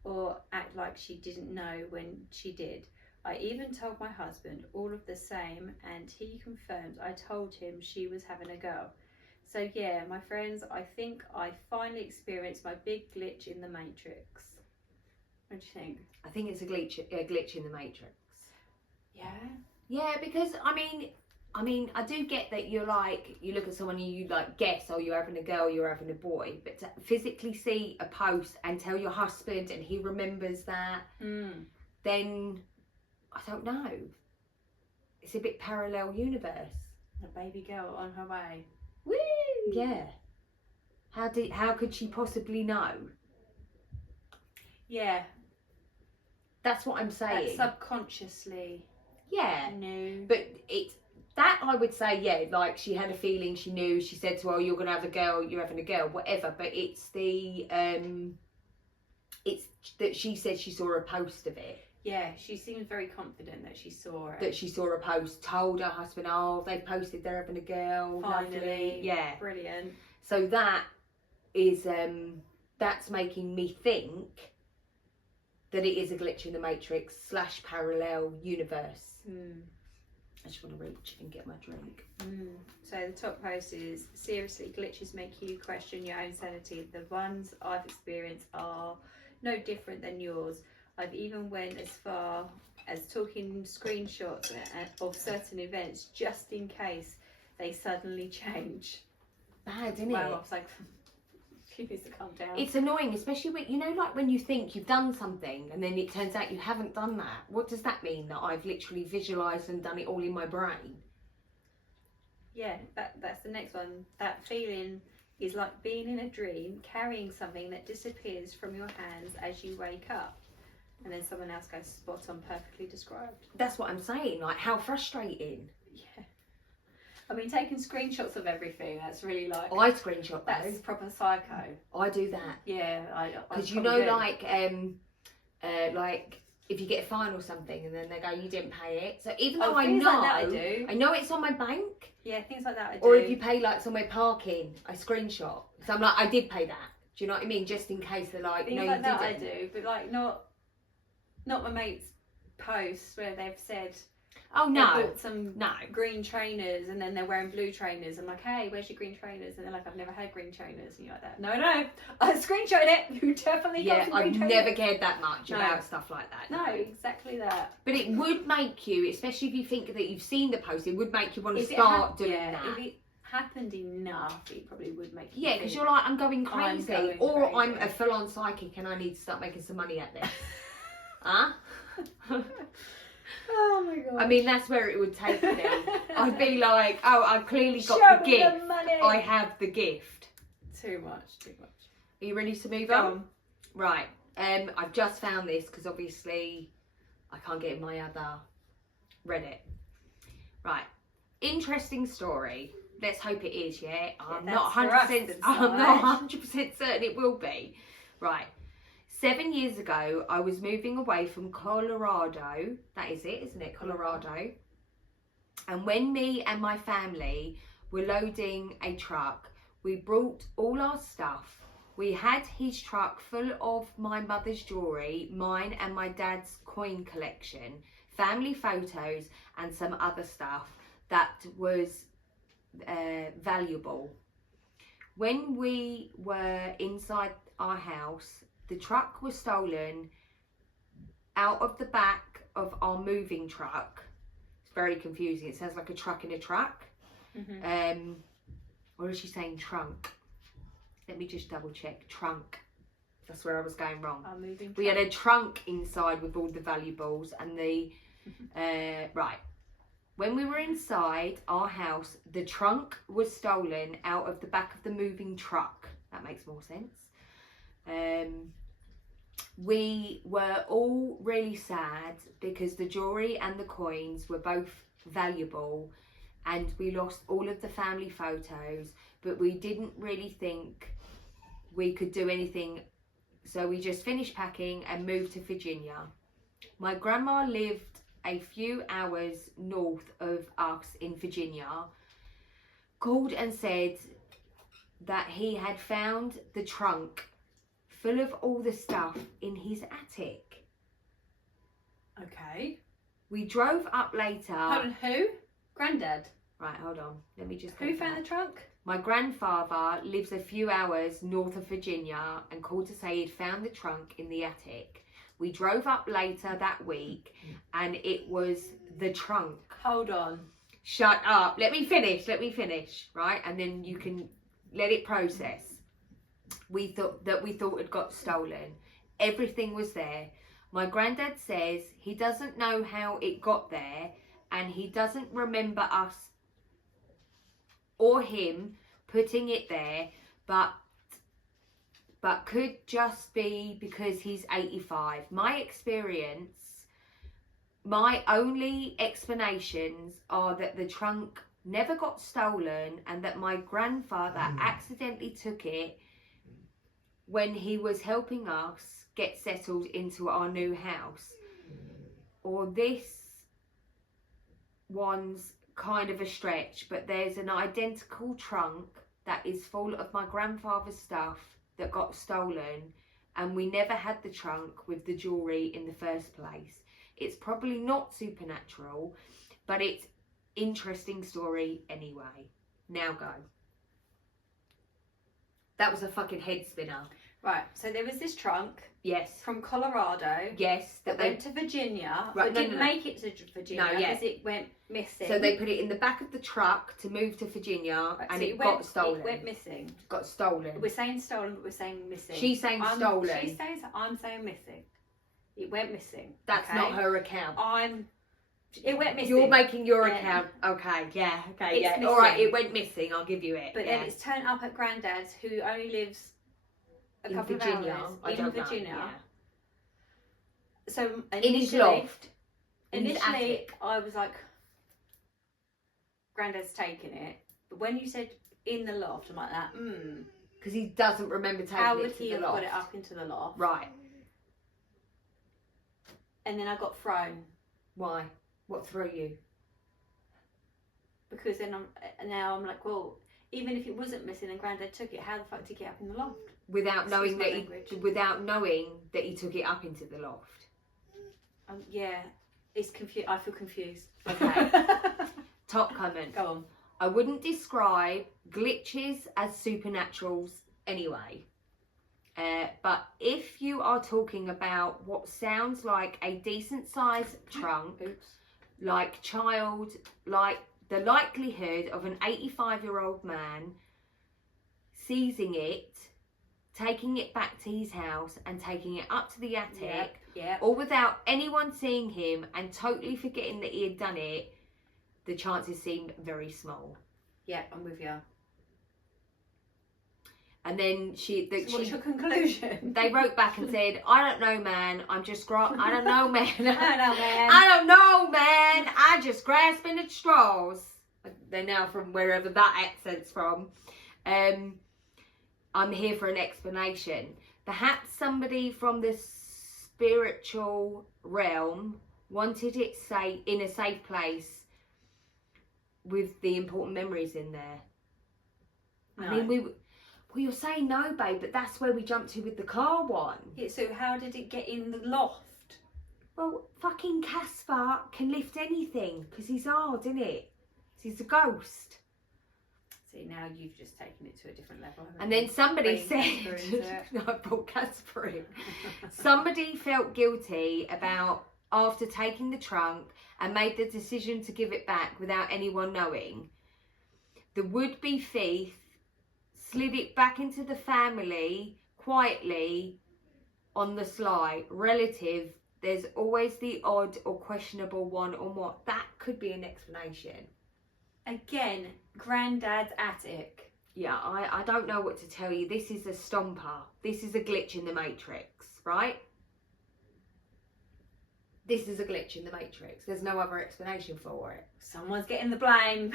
or act like she didn't know when she did. I even told my husband all of the same, and he confirmed I told him she was having a girl. So yeah, my friends, I think I finally experienced my big glitch in the Matrix. What do you think? I think it's a glitch in the Matrix. Yeah? Yeah, because I mean, I do get that you look at someone and you like guess, oh, you're having a girl, you're having a boy, but to physically see a post and tell your husband and he remembers that, then I don't know. It's a bit parallel universe. A baby girl on her way. Woo! Yeah. How could she possibly know? Yeah. That's what I'm saying. That subconsciously Yeah. knew. But it's that I would say, yeah, like she had a feeling, she knew, she said to her, oh, you're gonna have a girl, you're having a girl, whatever. But it's that she said she saw a post of it. Yeah, she seemed very confident that she saw it. That she saw a post, told her husband, oh, they've posted they're having a girl. Finally. Lovely. Yeah. Brilliant. So that is that's making me think that it is a glitch in the matrix / parallel universe. I just want to reach and get my drink. So the top post is, seriously, glitches make you question your own sanity. The ones I've experienced are no different than yours. I've even went as far as taking screenshots of certain events just in case they suddenly change. Bad, isn't Wow, it? I was like, she needs to calm down. It's annoying, especially when, you know, like when you think you've done something and then it turns out you haven't done that. What does that mean? That I've literally visualised and done it all in my brain? Yeah, that's the next one. That feeling is like being in a dream, carrying something that disappears from your hands as you wake up. And then someone else goes, spot on, perfectly described. That's what I'm saying. Like, how frustrating. Yeah. I mean, taking screenshots of everything, that's really like... I screenshot That's those. proper psycho. I do that. Yeah, I Because you know, like if you get a fine or something and then they go, you didn't pay it. So even though I things know, like that I do. I know it's on my bank. Yeah, things like that I do. Or if you pay like somewhere parking, I screenshot. So I'm like, I did pay that. Do you know what I mean? Just in case they're like, things no, like you that didn't. I do, but like not my mates' posts where they've said, Oh they no, bought some green trainers and then they're wearing blue trainers. I'm like, hey, where's your green trainers? And they're like, I've never had green trainers. And you're like that. No, I screenshot it. You definitely got some green I've trainers. never cared that much about stuff like that. No, exactly that. But it would make you, especially if you think that you've seen the post, it would make you want to start doing that. If it happened enough, it probably would make you Yeah, because you're like, I'm going I'm crazy. going Or crazy. I'm a full-on psychic and I need to start making some money at this. Huh? Oh my god. I mean, that's where it would take me. I'd be like, oh, I've clearly got Show the me gift. the money. I have the gift. Too much. Are you ready to move Go on? on. Right. I've just found this because obviously I can't get in my other Reddit. Right. Interesting story. Let's hope it is, yeah? I'm not 100%. I'm not 100% certain it will be. Right. 7 years ago, I was moving away from Colorado. That is it, isn't it? Colorado. And when me and my family were loading a truck, we brought all our stuff. We had his truck full of my mother's jewellery, mine and my dad's coin collection, family photos, and some other stuff that was valuable. When we were inside our house, the truck was stolen out of the back of our moving truck. It's very confusing. It sounds like a truck in a truck. Mm-hmm. Or is she saying trunk? Let me just double check. Trunk. That's where I was going wrong. Our moving We had a trunk inside with all the valuables and the... right. When we were inside our house, the trunk was stolen out of the back of the moving truck. That makes more sense. We were all really sad because the jewellery and the coins were both valuable and we lost all of the family photos, but we didn't really think we could do anything, so we just finished packing and moved to Virginia. My grandma lived a few hours north of us in Virginia, called and said that he had found the trunk full of all the stuff in his attic. Okay. We drove up later. Hold on, who? Granddad. Right, hold on. Let me just Who found the trunk? My grandfather lives a few hours north of Virginia and called to say he'd found the trunk in the attic. We drove up later that week and it was the trunk. Hold on. Shut up. Let me finish, right? And then you can let it process. We thought it got stolen. Everything was there. My granddad says he doesn't know how it got there and he doesn't remember us or him putting it there, but could just be because he's 85. My only explanations are that the trunk never got stolen and that my grandfather accidentally took it when he was helping us get settled into our new house. Or this one's kind of a stretch, but there's an identical trunk that is full of my grandfather's stuff that got stolen, and we never had the trunk with the jewellery in the first place. It's probably not supernatural, but it's interesting story anyway. Now go. That was a fucking head spinner. Right, so there was this trunk. Yes. From Colorado. Yes. That went to Virginia. Right, but didn't make it to Virginia because it went missing. So they put it in the back of the truck to move to Virginia, right, and so it got stolen. It went missing. Got stolen. We're saying stolen, but we're saying missing. She's saying stolen. She says I'm saying missing. It went missing. That's not her account. It went missing. You're making your account. Okay, yeah, okay, yeah. All right, it went missing. I'll give you it. But then it's turned up at Granddad's, who only lives a couple of hours in Virginia. Yeah. So in his loft. Initially, I was like, Granddad's taken it. But when you said in the loft, I'm like that. Because he doesn't remember taking it to the loft. How would he have got it up into the loft? Right. And then I got thrown. Why? What threw you? Because then I'm like, well, even if it wasn't missing and Granddad took it, how the fuck did he get up in the loft? Without knowing that he took it up into the loft. Yeah, it's confused. I feel confused. Okay. Top comment. Go on. I wouldn't describe glitches as supernaturals anyway. But if you are talking about what sounds like a decent sized trunk, like the likelihood of an 85-year-old man seizing it, taking it back to his house and taking it up to the attic, all without anyone seeing him and totally forgetting that he had done it, the chances seemed very small. Yeah, I'm with you. And then what's your conclusion? They wrote back and said, I don't know, man. I don't know, man. I don't know, man. I just grasping at straws. They're now from wherever that accent's from. I'm here for an explanation. Perhaps somebody from the spiritual realm wanted it in a safe place with the important memories in there. No. I mean, well, you're saying no, babe, but that's where we jumped to with the car one. Yeah, so how did it get in the loft? Well, fucking Caspar can lift anything because he's hard, isn't it? He's a ghost. See, now you've just taken it to a different level. And then somebody said, I brought Caspar in. Somebody felt guilty about after taking the trunk and made the decision to give it back without anyone knowing. The would-be thief slid it back into the family quietly on the sly. Relative, there's always the odd or questionable one or more. That could be an explanation. Again, Granddad's attic. Yeah, I don't know what to tell you. This is a stomper. This is a glitch in the Matrix, right? This is a glitch in the Matrix. There's no other explanation for it. Someone's getting the blame.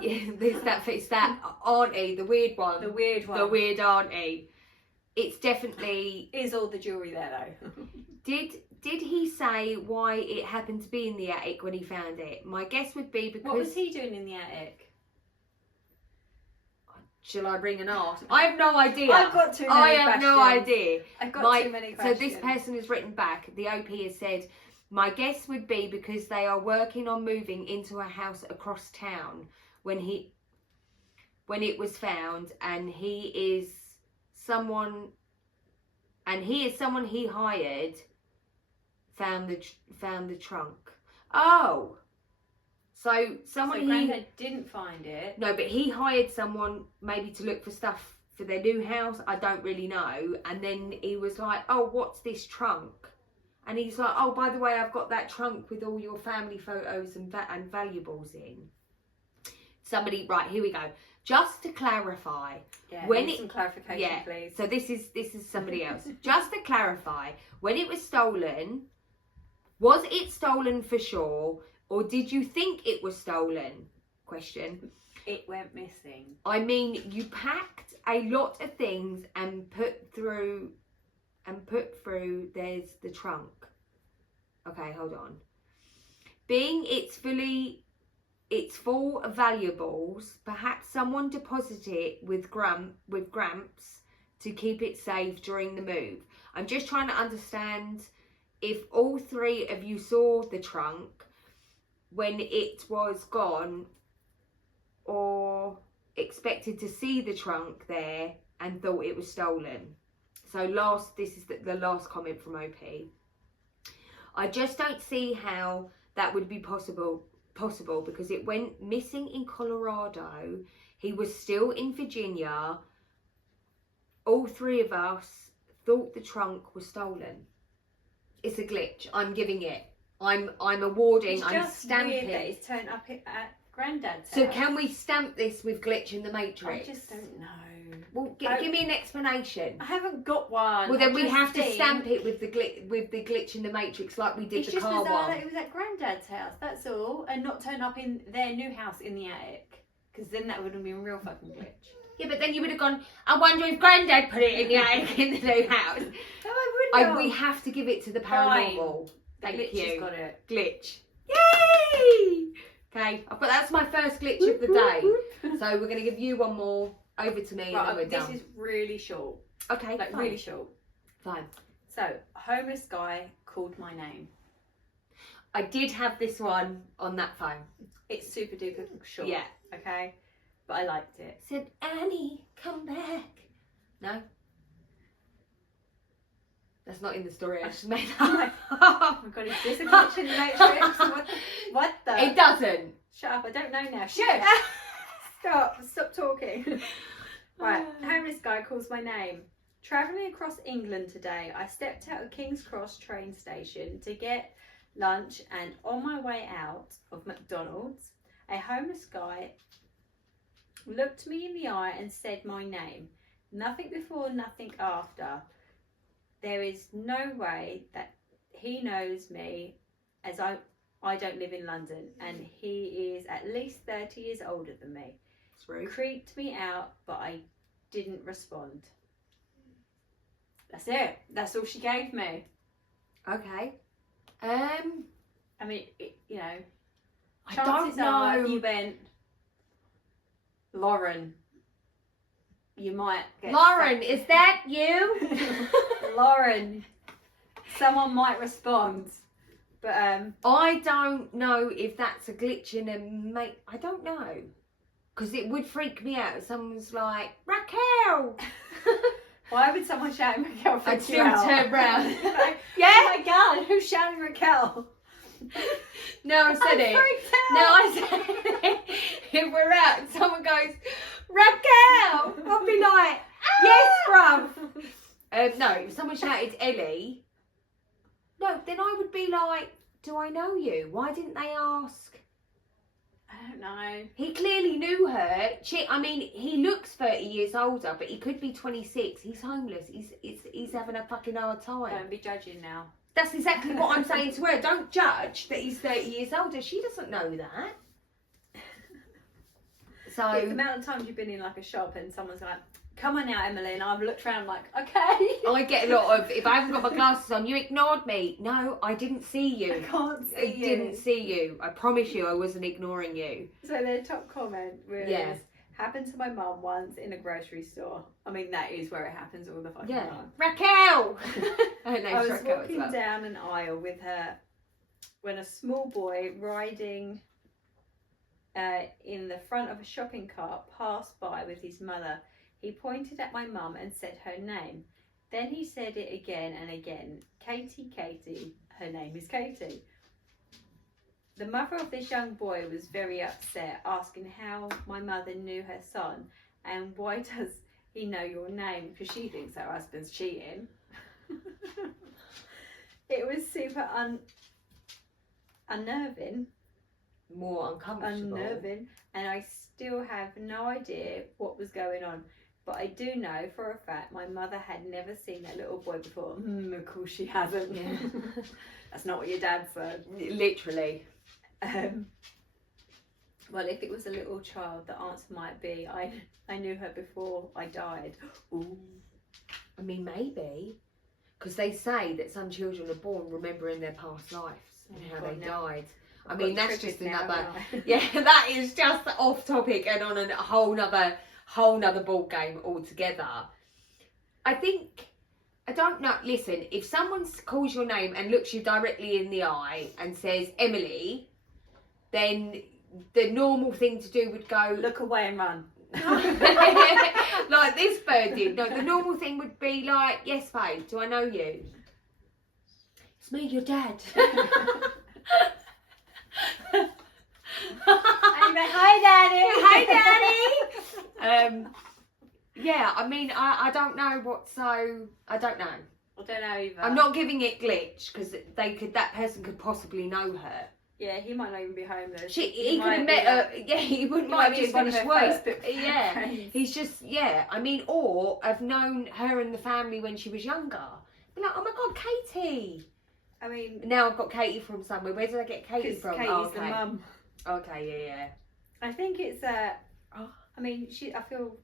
Yeah, it's that auntie, the weird one. The weird one. The weird auntie. It's definitely... Is all the jewellery there though? Did he say why it happened to be in the attic when he found it? My guess would be because... What was he doing in the attic? Shall I bring an ask? I have no idea. I've got too many I questions. have no idea. I've got too many questions. So this person has written back. The OP has said, my guess would be because they are working on moving into a house across town when it was found, and he is someone he hired found the trunk. Oh. So Granddad didn't find it. No, but he hired someone maybe to look for stuff for their new house. I don't really know. And then he was like, "Oh, what's this trunk?" And he's like, oh, by the way, I've got that trunk with all your family photos and valuables in. Somebody, right, here we go. Just to clarify, Yeah, when some clarification, please. So this is somebody else. Just to clarify, when it was stolen, was it stolen for sure, or did you think it was stolen? Question. It went missing. I mean, you packed a lot of things and put through. There's the trunk. Okay, hold on. Being it's full of valuables. Perhaps someone deposited it with Gramps to keep it safe during the move. I'm just trying to understand if all three of you saw the trunk when it was gone, or expected to see the trunk there and thought it was stolen. So this is the last comment from OP. I just don't see how that would be possible because it went missing in Colorado. He was still in Virginia. All three of us thought the trunk was stolen. It's a glitch. I'm giving it. I'm awarding. It's just stamping. weird that it's turned up at Granddad's So house. can we stamp this with glitch in the Matrix? I just don't know. Well, give me an explanation. I haven't got one. Well, then we just have to think stamp it with the glitch in the Matrix, like we did it's the car just bizarre one. that it was at Granddad's house. That's all, and not turn up in their new house in the attic, because then that would have been a real fucking glitch. Yeah, but then you would have gone, I wonder if Granddad put it in the attic in the new house. No, I wouldn't. We have to give it to the paranormal. Thank Glitch you. has got it. Glitch. Yay! Okay, that's my first glitch of the day. So we're going to give you one more. Over to me, Right, and then we're this done. is really short. Okay, Like fine. really short. Fine. So, a homeless guy called my name. I did have this one on that phone. It's super duper short. Yeah. Okay, but I liked it. Said, Annie, come back. No? That's not in the story. I just made that up. Oh my god, is this a glitch in the Matrix? What the? It doesn't. Shut up! I don't know now. Shut. Stop talking. Right, homeless guy calls my name. Travelling across England today, I stepped out of King's Cross train station to get lunch, and on my way out of McDonald's, a homeless guy looked me in the eye and said my name. Nothing before, nothing after. There is no way that he knows me, as I don't live in London, and he is at least 30 years older than me. Creeped me out, but I didn't respond. That's it. That's all she gave me. Okay. I mean, you know, I chances don't are know. if you went, Lauren, you might get Lauren, is that you? Lauren, someone might respond. But I don't know if that's a glitch in a I don't know. Because it would freak me out if someone's like, Raquel! why would someone shouting Raquel freak I'd you still out? turn round. Like, Yeah? oh my god, who's shouting Raquel? No, I said I'm it. freaked out. No, I said it. If we're out and someone goes, Raquel! I'll be like, yes, bruv. No, if someone shouted Ellie, no, then I would be like, do I know you? Why didn't they ask? I don't know. He clearly knew her. He looks 30 years older, but he could be 26. He's homeless. He's having a fucking hard time. Don't be judging now. That's exactly what I'm saying to her. Don't judge that he's 30 years older. She doesn't know that. So Yeah, the amount of times you've been in like a shop and someone's like, come on now, Emily, and I've looked around like, okay. I get a lot of, if I haven't got my glasses on, you ignored me. No, I didn't see you. I can't see I you. didn't see you. I promise you I wasn't ignoring you. So their top comment was, Yeah. happened to my mum once in a grocery store. I mean, that is where it happens all the fucking Yeah. time. Raquel! Her name's I was Raquel as walking well. down an aisle with her when a small boy riding in the front of a shopping cart passed by with his mother. He pointed at my mum and said her name. Then he said it again and again. Katie, Katie. Her name is Katie. The mother of this young boy was very upset, asking how my mother knew her son and why does he know your name, because she thinks her husband's cheating. It was super unnerving, More uncomfortable. and I still have no idea what was going on. But I do know for a fact my mother had never seen that little boy before. Of course she hasn't. Yeah. That's not what your dad said. Literally. Well, if it was a little child, the answer might be I knew her before I died. Ooh. I mean, maybe. Because they say that some children are born remembering their past lives and how they died. I mean, that's just another... Yeah, that is just off topic and on a whole nother ball game altogether. I think... I don't know. Listen, if someone calls your name and looks you directly in the eye and says, Emily, then the normal thing to do would go... Look away and run. Like this bird did. No, the normal thing would be like, yes, babe, do I know you? It's me, your dad. Hi, Daddy. Hi, Daddy. Yeah, I mean, I don't know what, so I don't know. I don't know either. I'm not giving it glitch because that person could possibly know her. Yeah, he might not even be homeless. He could have met her. Yeah, he might have just finished work. Yeah, friends. he's just I mean, or I've known her and the family when she was younger. Be like, oh my God, Katie. I mean, now I've got Katie from somewhere. Where did I get Katie from? Katie's the mum. Okay, yeah. I think it's I mean, I feel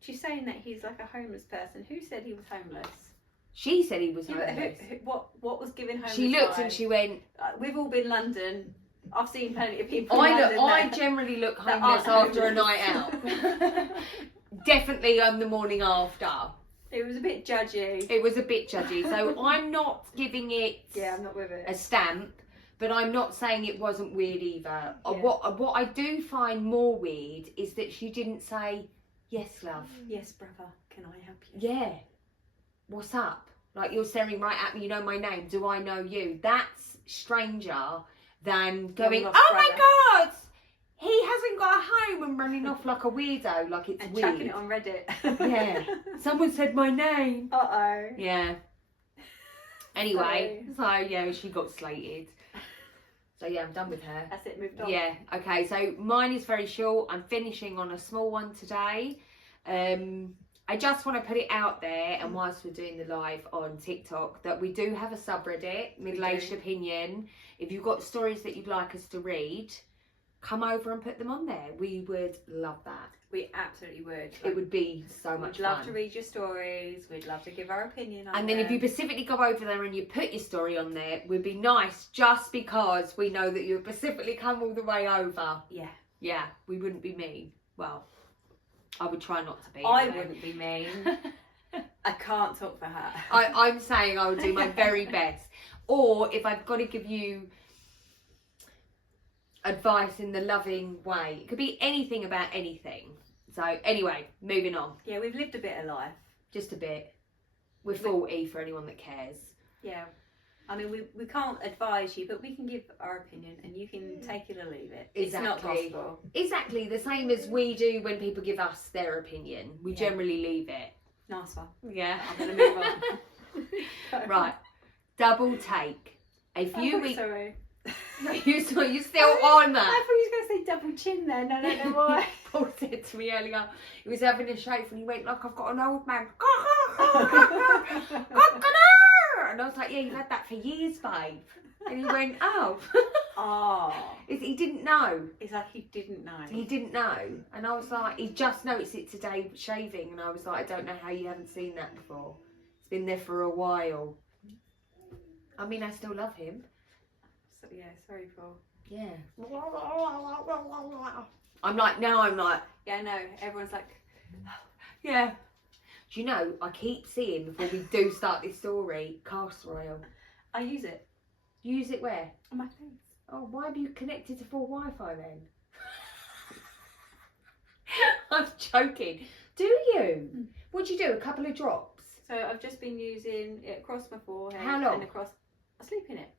she's saying that he's like a homeless person. Who said he was homeless? She said he was Yeah, homeless. What was given homeless? She looked by? and she went. We've all been London. I've seen plenty of people. I generally look homeless after a night out. Definitely on the morning after. It was a bit judgy. It was a bit judgy. So I'm not giving it. Yeah, I'm not with it. A stamp, but I'm not saying it wasn't weird either. Yeah. What I do find more weird is that she didn't say, yes, love. Yes, brother. Can I help you? Yeah. What's up? Like, you're staring right at me, you know my name, do I know you? That's stranger than going, oh my God, he hasn't got a home, and running off like a weirdo, like it's and weird. chucking it on Reddit. Yeah. Someone said my name. Uh-oh. Yeah. Anyway, so yeah, she got slated. So yeah, I'm done with her. That's it, moved on. Yeah, okay, so mine is very short. I'm finishing on a small one today. I just want to put it out there, and whilst we're doing the live on TikTok, that we do have a subreddit, Middle-Aged Opinion. If you've got stories that you'd like us to read, come over and put them on there. We would love that. We absolutely would. It would be so much fun. We'd love to read your stories. We'd love to give our opinion on And then if you specifically go over there and you put your story on there, it would be nice just because we know that you specifically come all the way over. Yeah. Yeah, we wouldn't be mean. Well, I would try not to be. I wouldn't be mean. I can't talk for her. I'm saying I would do my very best. Or if I've got to give you advice in the loving way, it could be anything about anything. So anyway, moving on. Yeah, we've lived a bit of life. Just a bit. We're 40 for anyone that cares. Yeah. I mean, we can't advise you, but we can give our opinion and you can take it or leave it. Exactly. It's not gospel. Exactly. The same as we do when people give us their opinion. We generally leave it. Nice one. Yeah. I'm going to move on. Right. Double take. A few weeks... Sorry. You're still on that. I thought you were going to say double chin then. I don't know why. Paul said to me earlier, he was having a shave and he went, like, I've got an old man. And I was like, yeah, you've had that for years, babe. And he went, oh. Oh. He didn't know. It's like he didn't know. He didn't know. And I was like, he just noticed it today shaving. And I was like, I don't know how you haven't seen that before. It's been there for a while. I mean, I still love him. So, yeah, sorry, Paul. Yeah. I'm like, Yeah, I know. Everyone's like, yeah. Do you know, I keep seeing, before we do start this story, castor oil. I use it. Use it where? On my face. Oh, why have you connected to full Wi-Fi then? I'm joking. Do you? What do you do? A couple of drops? So I've just been using it across my forehead. How long? And across. I sleep in it.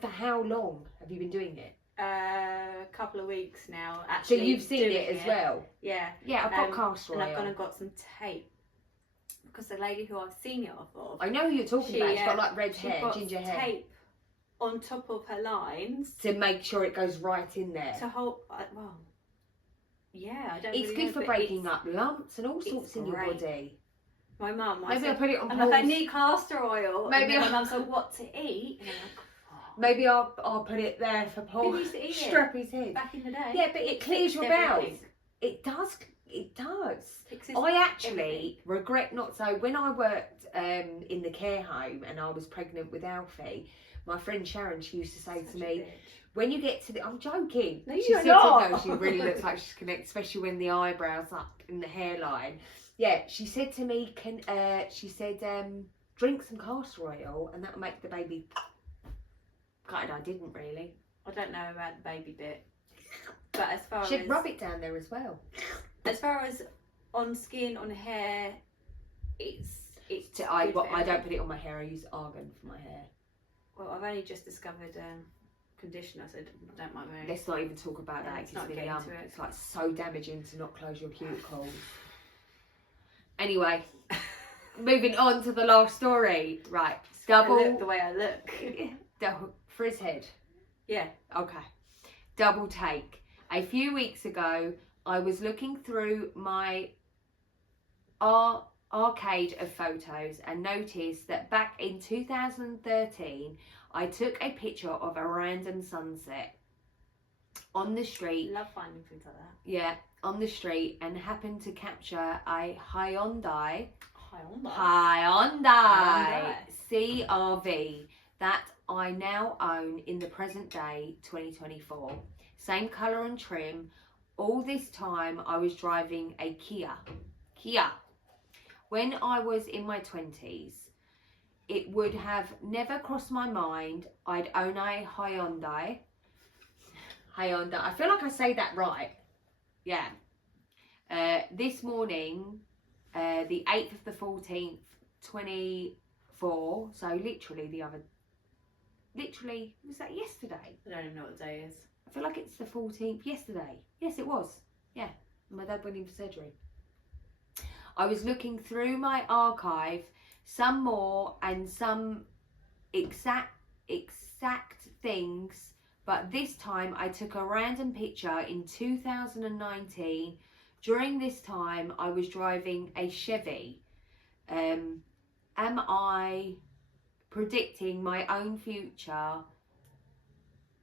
For how long have you been doing it? A couple of weeks now. Actually, so you've seen it as well? Yeah. Yeah, I've got castor oil. And I've gone and got some tape. because the lady who I've seen it off of, I know who you're talking about. She's got like red hair, got ginger hair. tape on top of her lines To make sure it goes right in there. to hold. Well, yeah, I don't. It's really good know, for but breaking up lumps and all sorts in your great. body. My mum. Maybe I'll put it on I'm pause. like, I need castor oil. Maybe and then my mum's like, what to eat? And I'm like, oh. Maybe I'll put it there for Paul. Who used to eat it? Strap his head. Back in the day. Yeah, but it clears your fixed bowels. everything. It does. It does. Fixes I actually everything. regret not. So when I worked in the care home and I was pregnant with Alfie, my friend Sharon, she used to say Such to a me, bitch. when you get to the, I'm joking. No, she you're said not. No, she really looks like she's connected, especially when the eyebrows up in the hairline. Yeah, she said to me, drink some castor oil and that'll make the baby. God, I didn't really. I don't know about the baby bit, but as far She'd as rub it down there as well. as far as on skin, on hair, it's. I good for don't put it on my hair. I use argan for my hair. Well, I've only just discovered conditioner, so don't mind me. Let's not even talk about that. Let's not get into it. It's like so damaging to not close your cuticles. Anyway, moving on to the last story. Right, I look the way I look. double frizz head. Yeah. Okay, double take. A few weeks ago, I was looking through my arcade of photos and noticed that back in 2013, I took a picture of a random sunset on the street. Love finding things like that. Yeah, on the street, and happened to capture a Hyundai CRV that I now own in the present day, 2024. Same colour and trim. All this time I was driving a Kia. When I was in my 20s, it would have never crossed my mind I'd own a Hyundai. I feel like I say that right. Yeah. This morning, the 8th of the 14th, 24. So literally, was that yesterday? I don't even know what the day is. I feel like it's the 14th yesterday. Yes, it was. Yeah. My dad went in for surgery. I was looking through my archive, some more and some exact things, but this time I took a random picture in 2019. During this time I was driving a Chevy. Am I predicting my own future,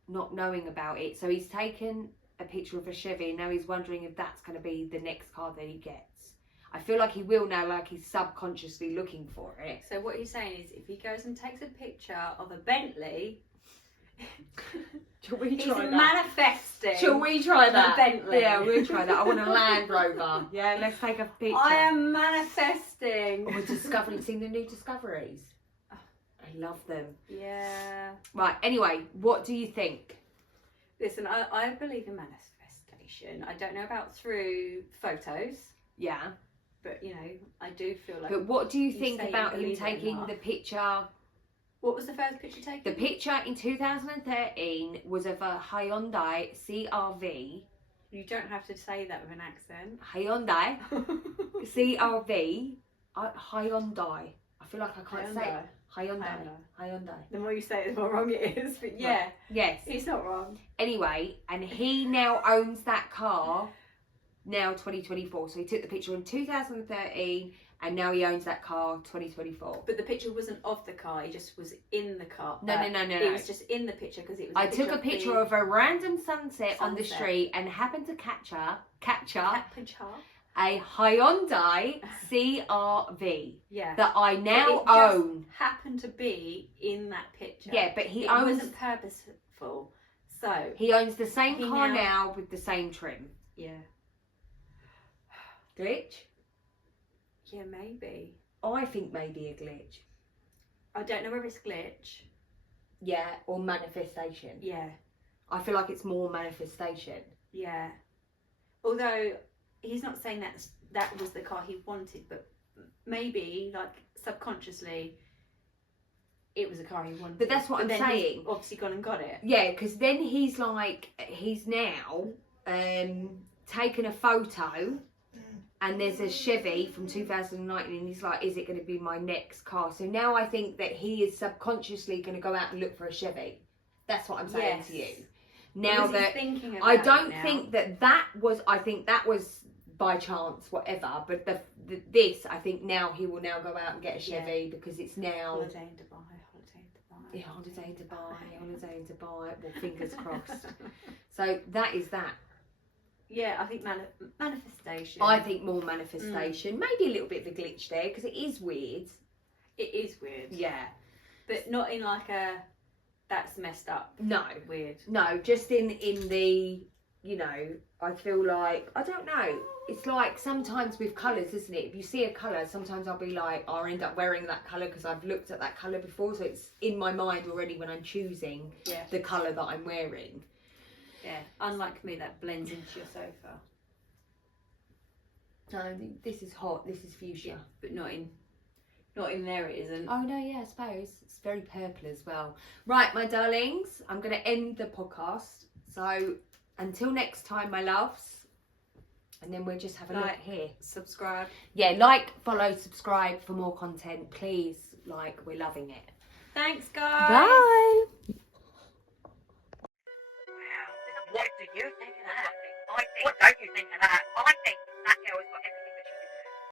not knowing about it? So he's taken a picture of a Chevy and now he's wondering if that's going to be the next car that he gets. I feel like he will now, like he's subconsciously looking for it. So what he's saying is, if he goes and takes a picture of a Bentley, Shall we he's try that? manifesting. Shall we try that? A Bentley. Yeah, we'll try that. I want a Land Rover. Yeah, let's take a picture. I am manifesting. Oh, Discovery. Seen the new Discoveries? I love them. Yeah. Right, anyway, what do you think? Listen, I believe in manifestation. I don't know about through photos, Yeah. but you know, I do feel like. But what do you you think say you about him believe it taking enough. the picture? What was the first picture taken? The picture in 2013 was of a Hyundai CRV. You don't have to say that with an accent. Hyundai CRV. Hyundai. I feel like I can't say it. Hyundai. The more you say it, the more wrong it is. But yeah, Yes. it's not wrong. Anyway, and he now owns that car, now 2024. So he took the picture in 2013 and now he owns that car 2024. But the picture wasn't of the car, he just was in the car. No. It was just in the picture because it was I took a picture of a random sunset on the Sunset. street and happened to capture picture. a Hyundai CRV Yeah. that I now It just own. happened to be in that picture. Yeah, but he it owns. wasn't purposeful. So He owns the same He car now- now with the same trim. yeah. Glitch? Yeah, maybe. I think maybe a glitch. I don't know whether it's glitch. Yeah, or manifestation. Yeah. I feel like it's more manifestation. Yeah. Although he's not saying that was the car he wanted, but maybe like subconsciously it was a car he wanted. But that's what I'm then saying. He's obviously gone and got it. Yeah, because then he's now taken a photo and there's a Chevy from 2019, and he's like, is it going to be my next car? So now I think that he is subconsciously going to go out and look for a Chevy. That's what I'm saying to you. Now that I don't think that was, I think that was by chance, whatever. But this, I think now he will now go out and get a Chevy because it's now holiday in Dubai. Yeah, holiday to buy. Well, fingers crossed. So that is that. Yeah, I think manifestation. I think more manifestation. Maybe a little bit of a glitch there because it is weird. It is weird. Yeah. But not in like a, that's messed up. No. Weird. No, just in the, you know, I feel like, I don't know. It's like sometimes with colours, isn't it? If you see a colour, sometimes I'll be like, I'll end up wearing that colour because I've looked at that colour before. So it's in my mind already when I'm choosing the colour that I'm wearing. Yeah, unlike me, that blends into your sofa. No, this is hot. This is fuchsia. Yeah, but not in there it isn't. Oh no, yeah, I suppose. It's very purple as well. Right, my darlings, I'm going to end the podcast. So until next time, my loves. And then we'll just have a look here. Subscribe. Yeah, like, follow, subscribe for more content. Please, like, we're loving it. Thanks, guys. Bye. What do you think of that? What don't you think of that? I think